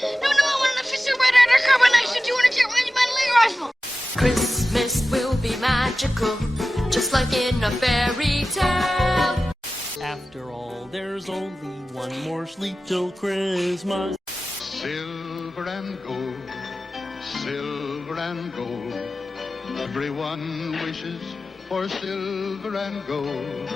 No, I want an officer red undercover knife to 200 jet range metal rifle. Christmas will be magical, just like in a fairy tale. After all, there's only one more sleep till Christmas. Silver and gold, silver and gold. Everyone wishes for silver and gold.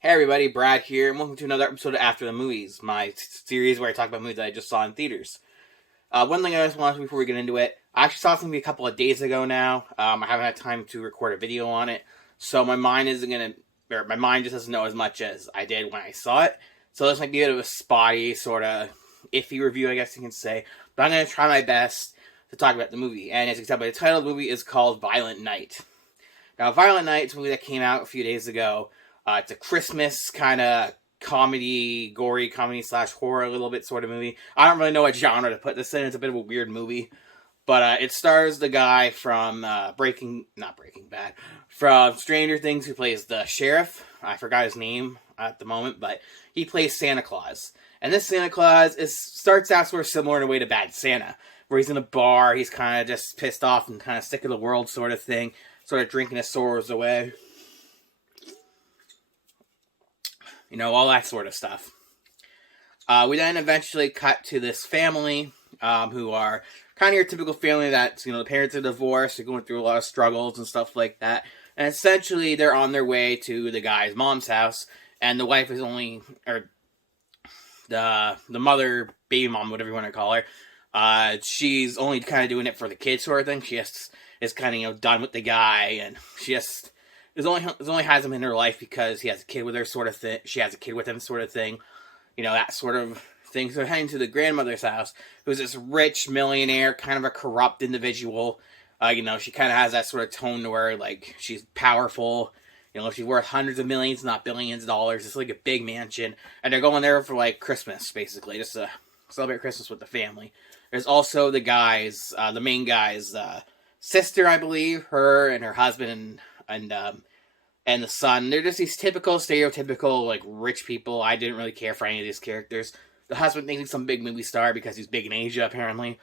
Hey everybody, Brad here, and welcome to another episode of After the Movies, my series where I talk about movies that I just saw in theaters. One thing I just want to before we get into it, I actually saw this movie a couple of days ago now. I haven't had time to record a video on it, so my mind just doesn't know as much as I did when I saw it. So this might be a bit of a spotty, sort of iffy review, I guess you can say, but I'm going to try my best to talk about the movie. And as you can tell by the title, the movie is called Violent Night. Now, Violent Night is a movie that came out a few days ago. It's a Christmas kind of comedy, gory comedy / horror a little bit sort of movie. I don't really know what genre to put this in. It's a bit of a weird movie. But it stars the guy from from Stranger Things who plays the sheriff. I forgot his name at the moment, but he plays Santa Claus. And this Santa Claus starts out sort of similar in a way to Bad Santa, where he's in a bar, he's kind of just pissed off and kind of sick of the world sort of thing, sort of drinking his sorrows away. You know, all that sort of stuff. We then eventually cut to this family who are kind of your typical family that's, the parents are divorced, they're going through a lot of struggles and stuff like that. And essentially, they're on their way to the guy's mom's house, and the wife is only, or the mother, baby mom, whatever you want to call her, she's only kind of doing it for the kids sort of thing. She just is kind of, done with the guy, and she just only has him in her life because he has a kid with her sort of thing. She has a kid with him sort of thing. That sort of thing. So heading to the grandmother's house, who's this rich millionaire, kind of a corrupt individual. She kind of has that sort of tone to her, like, she's powerful. She's worth hundreds of millions, not billions of dollars. It's like a big mansion. And they're going there for, like, Christmas, basically, just to celebrate Christmas with the family. There's also the main guy's sister, I believe, her and her husband and the son. They're just these typical, stereotypical, like, rich people. I didn't really care for any of these characters. The husband thinks he's some big movie star because he's big in Asia, apparently.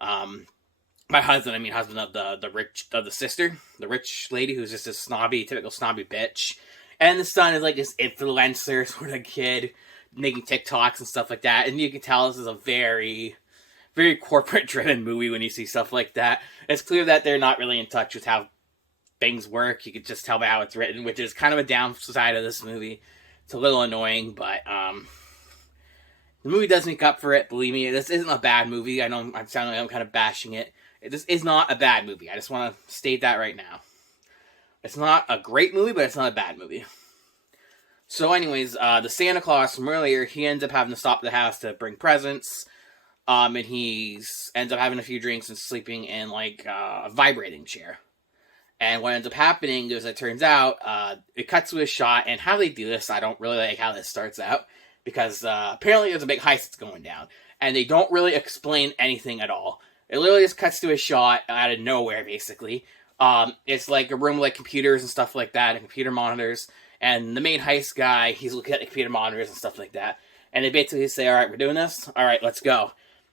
My husband, husband of the sister, the rich lady who's just a typical snobby bitch. And the son is like this influencer sort of kid, making TikToks and stuff like that. And you can tell this is a very, very corporate-driven movie when you see stuff like that. It's clear that they're not really in touch with how things work. You could just tell by how it's written, which is kind of a downside of this movie. It's a little annoying, but the movie does make up for it. Believe me, this isn't a bad movie. I know I'm sounding like I'm kind of bashing it. This is not a bad movie. I just want to state that right now. It's not a great movie, but it's not a bad movie. So anyways, the Santa Claus from earlier, he ends up having to stop at the house to bring presents. And he ends up having a few drinks and sleeping in, like, a vibrating chair. And what ends up happening is, it turns out, it cuts to a shot, and how they do this, I don't really like how this starts out, because apparently there's a big heist that's going down, and they don't really explain anything at all. It literally just cuts to a shot out of nowhere, basically. It's like a room with, like, computers and stuff like that, and computer monitors, and the main heist guy, he's looking at the computer monitors and stuff like that, and they basically say, alright, we're doing this? Alright, let's go.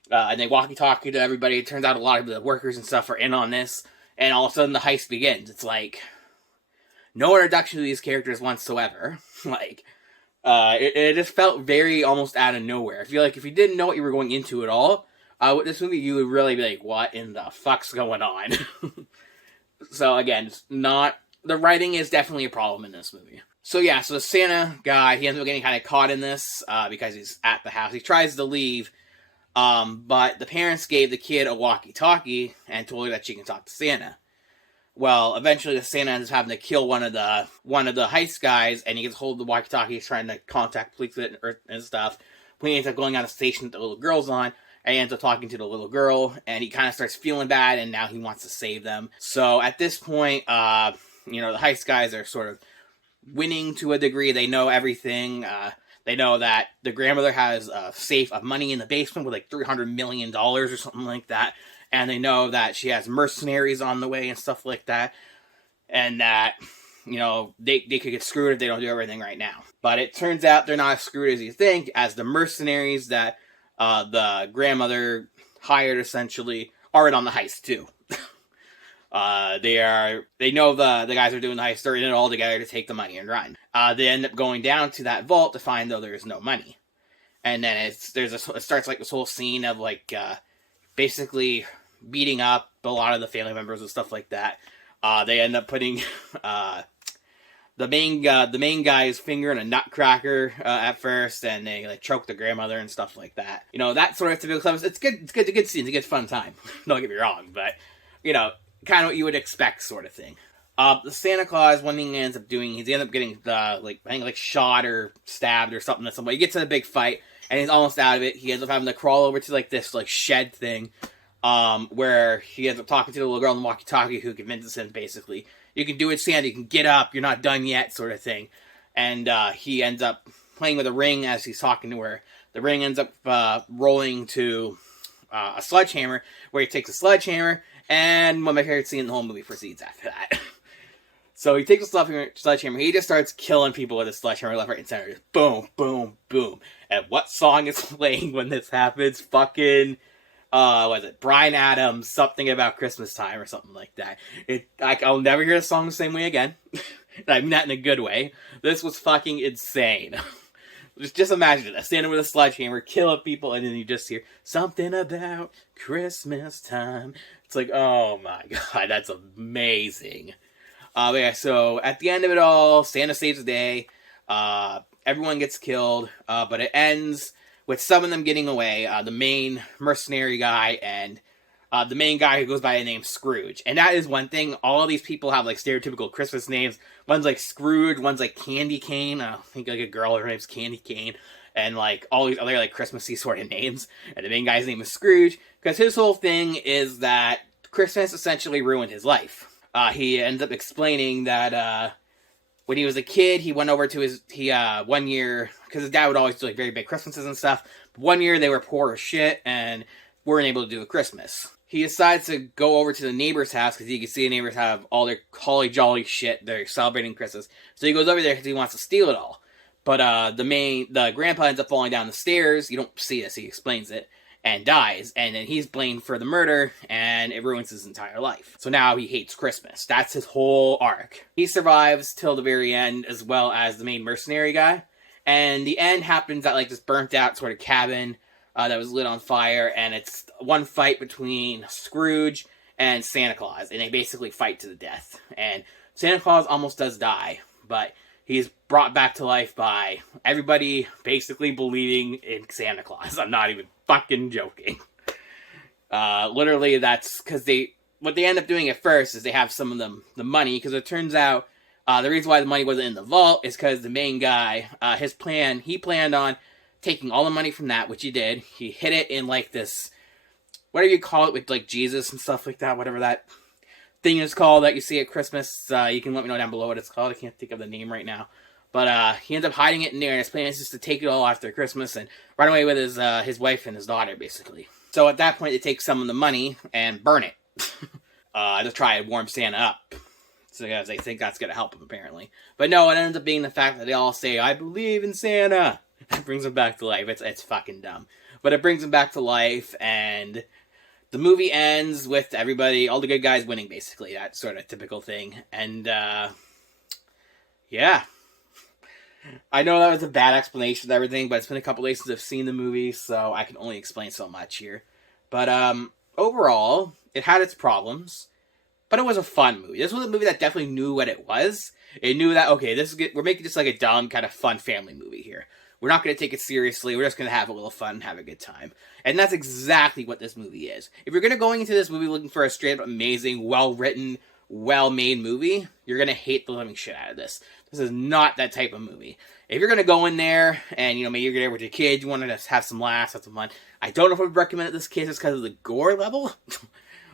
And they walkie-talkie to everybody. It turns out a lot of the workers and stuff are in on this. And all of a sudden, the heist begins. It's like, no introduction to these characters whatsoever. It just felt very almost out of nowhere. I feel like if you didn't know what you were going into at all, with this movie, you would really be like, what in the fuck's going on? So again, the writing is definitely a problem in this movie. So yeah, so the Santa guy, he ends up getting kind of caught in this, because he's at the house. He tries to leave, but the parents gave the kid a walkie-talkie and told her that she can talk to Santa. Well, eventually the Santa ends up having to kill one of the heist guys, and he gets hold of the walkie-talkie. He's trying to contact police and stuff. But he ends up going on a station that the little girl's on, and he ends up talking to the little girl, and he kind of starts feeling bad, and now he wants to save them. So at this point, the heist guys are sort of winning to a degree. They know everything. They know that the grandmother has a safe of money in the basement with like $300 million or something like that. And they know that she has mercenaries on the way and stuff like that. And that, you know, they could get screwed if they don't do everything right now. But it turns out they're not as screwed as you think, as the mercenaries that the grandmother hired essentially are in on the heist too. They know the guys are doing the heist. They're in it all together to take the money and run. They end up going down to that vault to find though there's no money, and then it starts like this whole scene of like basically beating up a lot of the family members and stuff like that. They end up putting the main guy's finger in a nutcracker at first, and they like choke the grandmother and stuff like that. You know, that sort of typical stuff. It's good. It's a good scene. It's a good fun time. Don't get me wrong, but you know, kind of what you would expect, sort of thing. The Santa Claus, one thing he ends up doing, he ends up getting shot or stabbed or something. He gets in a big fight and he's almost out of it. He ends up having to crawl over to like this like shed thing, where he ends up talking to the little girl on the walkie-talkie who convinces him basically, you can do it, Santa, you can get up, you're not done yet, sort of thing. And he ends up playing with a ring as he's talking to her. The ring ends up rolling to a sledgehammer, where he takes a sledgehammer, and one of my favorite scenes in the whole movie proceeds after that. So he takes a sledgehammer, he just starts killing people with a sledgehammer left, right, and center. Just boom, boom, boom. And what song is playing when this happens? Fucking, was it Bryan Adams, Something About Christmas Time, or something like that. I'll never hear a song the same way again. I mean that in a good way. This was fucking insane. Just imagine it. Standing with a sledgehammer, killing people, and then you just hear Something About Christmas Time. It's like, oh my god, that's amazing. But yeah, so at the end of it all, Santa saves the day. Everyone gets killed, but it ends with some of them getting away. The main mercenary guy and the main guy who goes by the name Scrooge. And that is one thing. All of these people have like stereotypical Christmas names. One's like Scrooge, one's like Candy Cane. I think like a girl, her name's Candy Cane. And like all these other like Christmassy sort of names. And the main guy's name is Scrooge, because his whole thing is that Christmas essentially ruined his life. He ends up explaining that when he was a kid, he went over to one year, because his dad would always do like very big Christmases and stuff. But one year they were poor as shit and weren't able to do a Christmas. He decides to go over to the neighbor's house, because he can see the neighbors have all their holly jolly shit. They're celebrating Christmas. So he goes over there because he wants to steal it all. But the grandpa ends up falling down the stairs. You don't see this, he explains it. And dies, and then he's blamed for the murder, and it ruins his entire life. So now he hates Christmas. That's his whole arc. He survives till the very end, as well as the main mercenary guy. And the end happens at like this burnt out sort of cabin that was lit on fire, and it's one fight between Scrooge and Santa Claus, and they basically fight to the death. And Santa Claus almost does die, but he's brought back to life by everybody basically believing in Santa Claus. I'm not even fucking joking. Literally, that's because what they end up doing at first is they have some of the money, because it turns out the reason why the money wasn't in the vault is because the main guy, he planned on taking all the money from that, which he did. He hid it in like this, whatever you call it, with like Jesus and stuff like that, whatever that thing is called that you see at Christmas. You can let me know down below what it's called. I can't think of the name right now. But he ends up hiding it in there, and his plan is just to take it all after Christmas and run away with his wife and his daughter, basically. So at that point, they take some of the money and burn it to try and warm Santa up. So guys, they think that's going to help him, apparently. But no, it ends up being the fact that they all say, I believe in Santa. It brings him back to life. It's fucking dumb. But it brings him back to life, and the movie ends with everybody, all the good guys winning, basically. That sort of typical thing. And, yeah. I know that was a bad explanation of everything, but it's been a couple days since I've seen the movie, so I can only explain so much here. But, overall, it had its problems, but it was a fun movie. This was a movie that definitely knew what it was. It knew that, okay, this is good. We're making just like a dumb, kind of fun family movie here. We're not going to take it seriously. We're just going to have a little fun and have a good time. And that's exactly what this movie is. If you're going to go into this movie looking for a straight up amazing, well-written, well-made movie, you're going to hate the living shit out of this. This is not that type of movie. If you're going to go in there and, maybe you're there with your kids, you want to just have some laughs, have some fun. I don't know if I would recommend it to this kid just because of the gore level.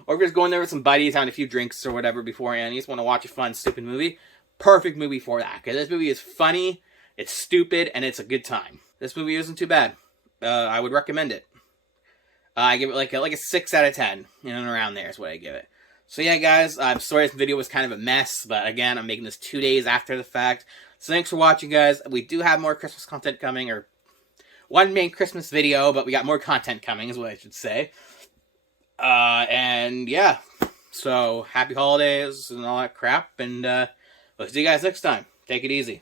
Or if you're just going there with some buddies, having a few drinks or whatever beforehand, you just want to watch a fun, stupid movie. perfect movie for that. Because this movie is funny, it's stupid, and it's a good time. This movie isn't too bad. I would recommend it. I give it like a 6 out of 10. In and around there is what I give it. So yeah, guys, I'm sorry this video was kind of a mess, but again, I'm making this 2 days after the fact. So thanks for watching, guys. We do have more Christmas content coming, or one main Christmas video, but we got more content coming, is what I should say. And yeah, so happy holidays and all that crap, and we'll see you guys next time. Take it easy.